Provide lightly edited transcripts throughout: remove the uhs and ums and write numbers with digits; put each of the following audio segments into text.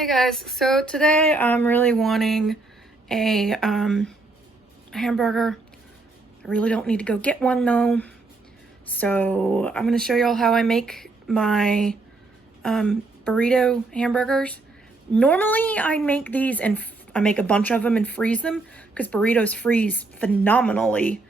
Hey guys, so today I'm really wanting a hamburger. I really don't need to go get one though. So I'm gonna show y'all how I make my burrito hamburgers. Normally I make these and I make a bunch of them and freeze them because burritos freeze phenomenally.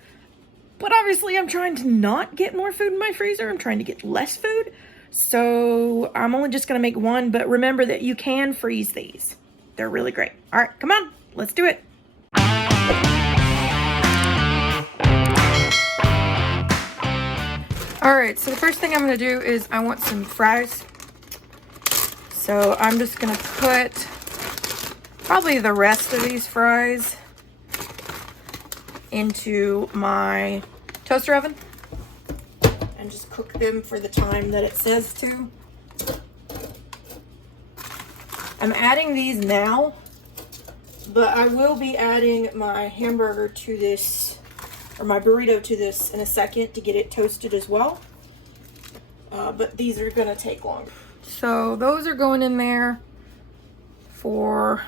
But obviously I'm trying to not get more food in my freezer. I'm trying to get less food. So I'm only just gonna make one, but remember that you can freeze these. They're really great. All right, come on, let's do it. All right, so the first thing I'm gonna do is I want some fries. So I'm just gonna put probably the rest of these fries into my toaster oven and just cook them for the time that it says to. I'm adding these now, but I will be adding my hamburger to this, or my burrito to this in a second to get it toasted as well. But these are gonna take longer. So those are going in there for,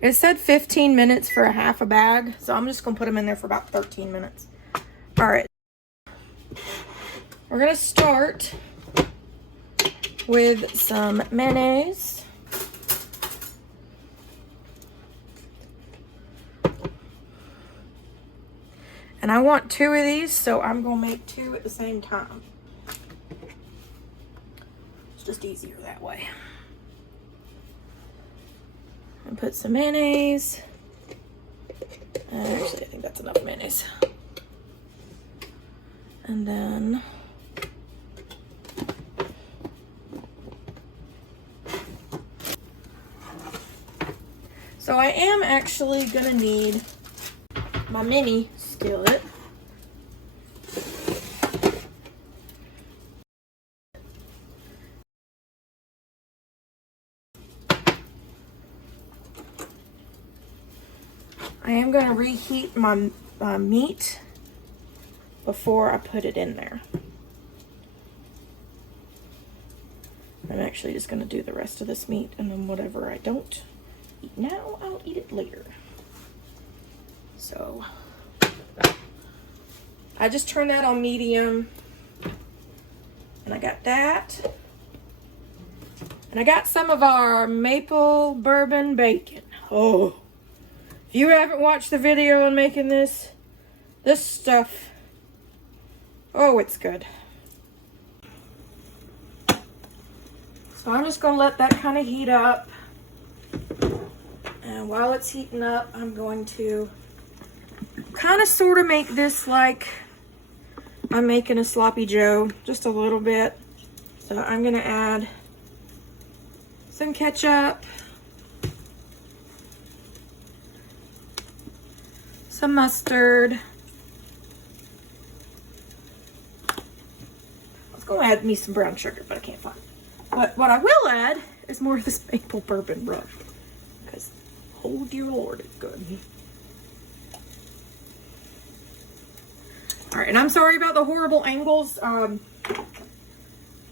it said 15 minutes for a half a bag, so I'm just gonna put them in there for about 13 minutes. All right, we're gonna start with some mayonnaise. And I want 2 of these, so I'm gonna make 2 at the same time. It's just easier that way. And put some mayonnaise. Actually, I think that's enough mayonnaise. And then so I am actually gonna need my mini skillet. I am gonna reheat my meat before I put it in there. I'm actually just gonna do the rest of this meat, and then whatever I don't eat now, I'll eat it later. So I just turned that on medium, and I got that. And I got some of our maple bourbon bacon. Oh, if you haven't watched the video on making this stuff, oh, it's good. So I'm just gonna let that kind of heat up. And while it's heating up, I'm going to kind of sort of make this like I'm making a sloppy joe, just a little bit. So I'm gonna add some ketchup, some mustard. I was gonna add me some brown sugar, but I can't find it. But what I will add is more of this maple bourbon rub, because oh dear Lord, it's good. All right, and I'm sorry about the horrible angles.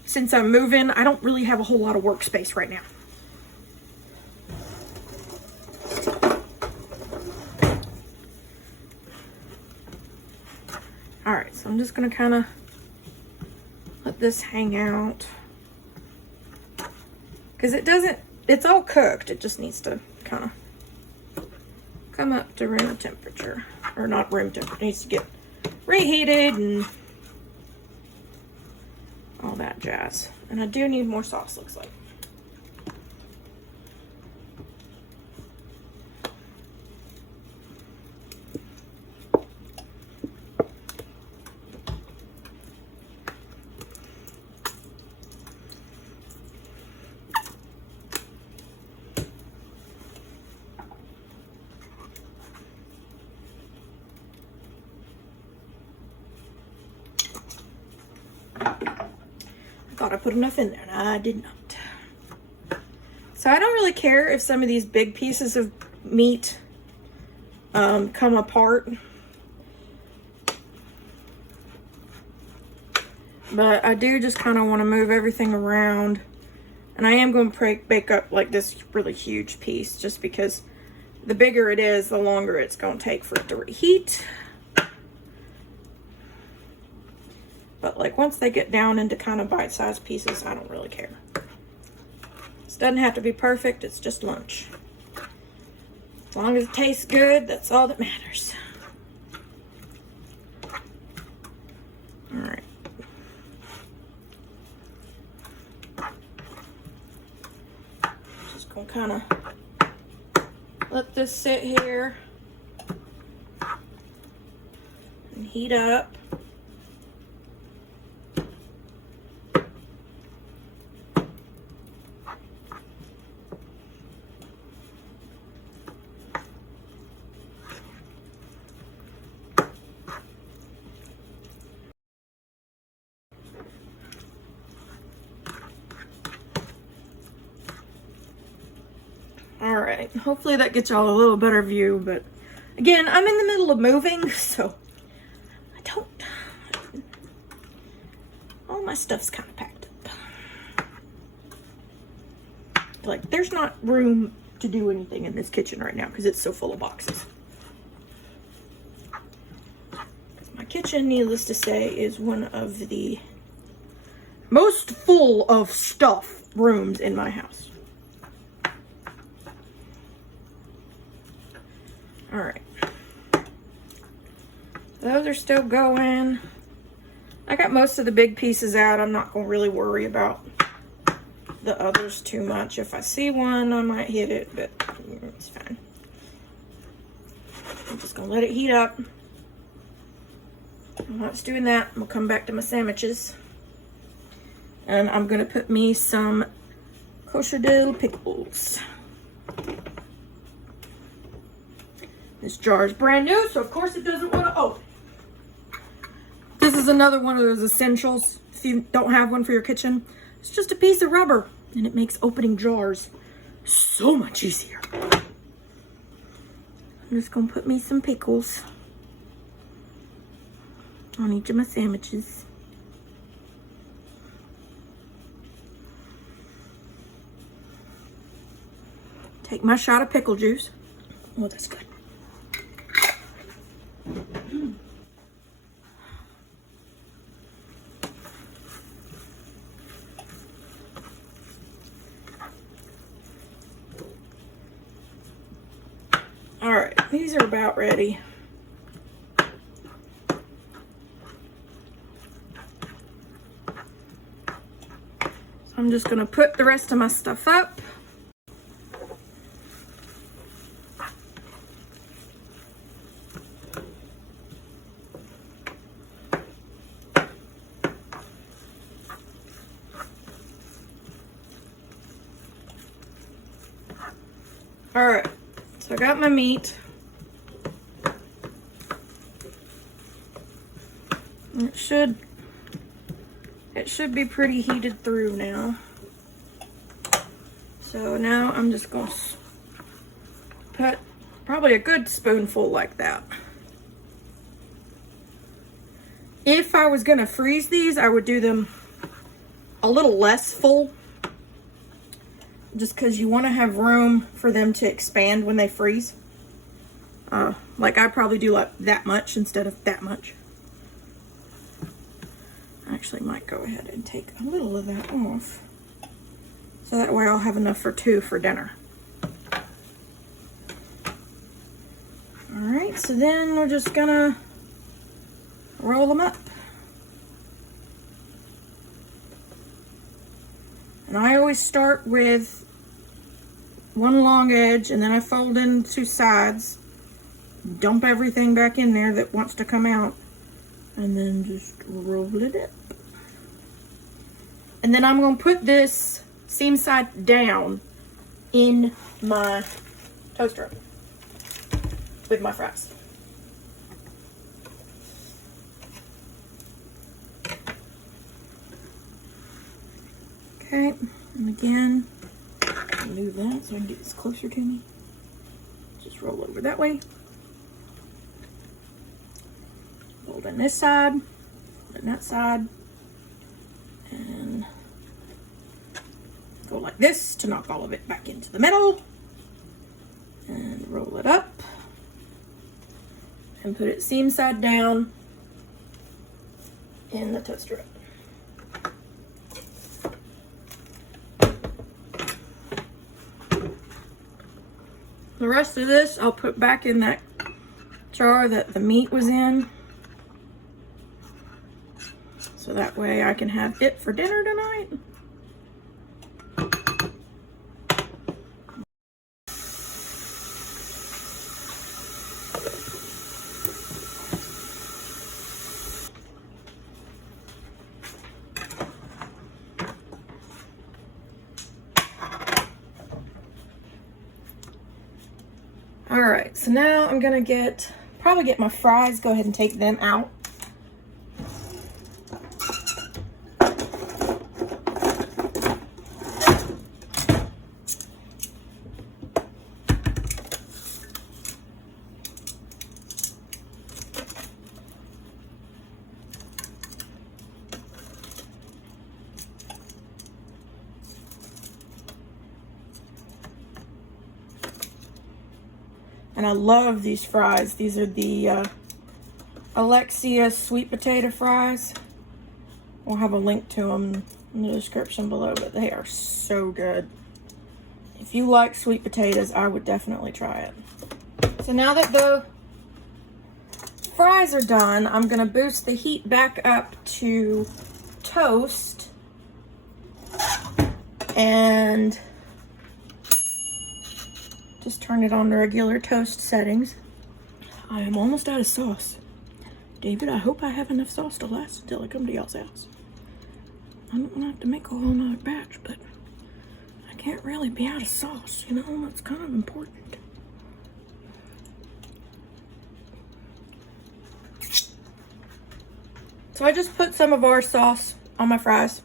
Since I'm moving, I don't really have a whole lot of workspace right now. All right, so I'm just gonna kind of let this hang out. Because it's all cooked. It just needs to kind of come up to room temperature. Or not room temperature, it needs to get reheated and all that jazz. And I do need more sauce, looks like. I put enough in there, and I did not. So I don't really care if some of these big pieces of meat come apart. But I do just kind of want to move everything around And I am going to bake up like this really huge piece, just because the bigger it is, the longer it's going to take for it to reheat. But like once they get down into kind of bite-sized pieces, I don't really care. This doesn't have to be perfect, it's just lunch. As long as it tastes good, that's all that matters. All right. Just gonna kind of let this sit here and heat up. All right, hopefully that gets y'all a little better view, but again, I'm in the middle of moving, so all my stuff's kind of packed up. Like, there's not room to do anything in this kitchen right now because it's so full of boxes. My kitchen, needless to say, is one of the most full of stuff rooms in my house. All right, those are still going. I got most of the big pieces out. I'm not going to really worry about the others too much. If I see one, I might hit it, but it's fine. I'm just going to let it heat up. And while it's doing that, I'm going to come back to my sandwiches. And I'm going to put me some kosher dill pickles. This jar is brand new, so of course it doesn't want to open. This is another one of those essentials. If you don't have one for your kitchen, it's just a piece of rubber and it makes opening jars so much easier. I'm just gonna put me some pickles on each of my sandwiches. Take my shot of pickle juice. Oh, that's good. All right, these are about ready. So I'm just gonna put the rest of my stuff up. All right, so I got my meat. It should be pretty heated through now. So now I'm just going to put probably a good spoonful like that. If I was going to freeze these, I would do them a little less full. Just because you want to have room for them to expand when they freeze. Like I probably do like that much instead of that much. I actually might go ahead and take a little of that off. So that way I'll have enough for 2 for dinner. Alright, so then we're just gonna roll them up. And I always start with one long edge and then I fold in 2 sides, dump everything back in there that wants to come out, and then just roll it up. And then I'm going to put this seam side down in my toaster oven with my fries. Okay, and again, move that so I can get this closer to me. Just roll over that way. Fold in this side, fold in that side, and go like this to knock all of it back into the middle. And roll it up. And put it seam side down in the toaster oven. The rest of this I'll put back in that jar that the meat was in. So that way I can have it for dinner tonight. All right, so now I'm gonna probably get my fries, go ahead and take them out. And I love these fries. These are the Alexia sweet potato fries. We'll have a link to them in the description below, but they are so good. If you like sweet potatoes, I would definitely try it. So now that the fries are done, I'm gonna boost the heat back up to toast. And just turn it on to regular toast settings. I am almost out of sauce. David, I hope I have enough sauce to last until I come to y'all's house. I don't want to have to make a whole nother batch, but I can't really be out of sauce, you know? That's kind of important. So I just put some of our sauce on my fries.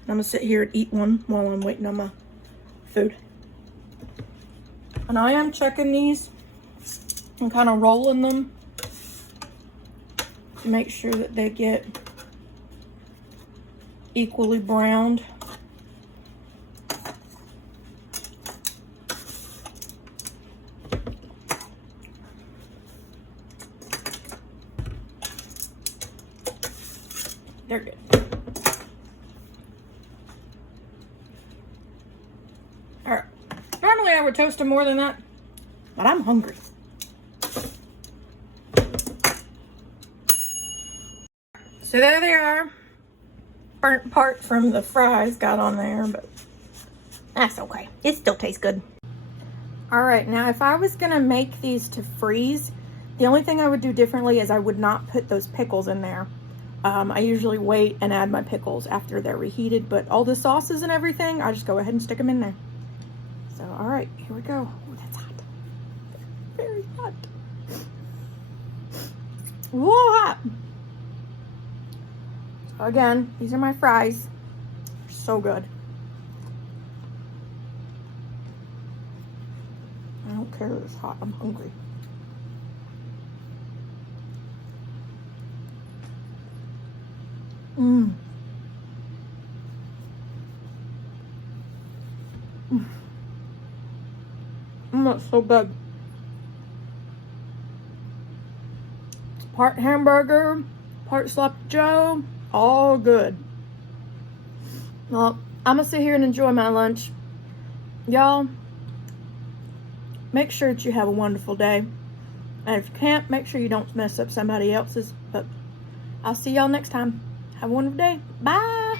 I'm gonna sit here and eat one while I'm waiting on my food. And I am checking these and kind of rolling them to make sure that they get equally browned. They're good. All right. Normally I would toast them more than that, but I'm hungry. So there they are. Burnt part from the fries got on there, but that's okay. It still tastes good. All right, now if I was gonna make these to freeze, the only thing I would do differently is I would not put those pickles in there. I usually wait and add my pickles after they're reheated, but all the sauces and everything, I just go ahead and stick them in there. So, all right, here we go. Oh, that's hot. Very hot. Whoa, hot. So again, these are my fries. They're so good. I don't care that it's hot. I'm hungry. Mmm. That's so good. It's part hamburger, part sloppy joe, all good. Well, I'm gonna sit here and enjoy my lunch. Y'all, make sure that you have a wonderful day. And if you can't, make sure you don't mess up somebody else's. But I'll see y'all next time. Have a wonderful day. Bye.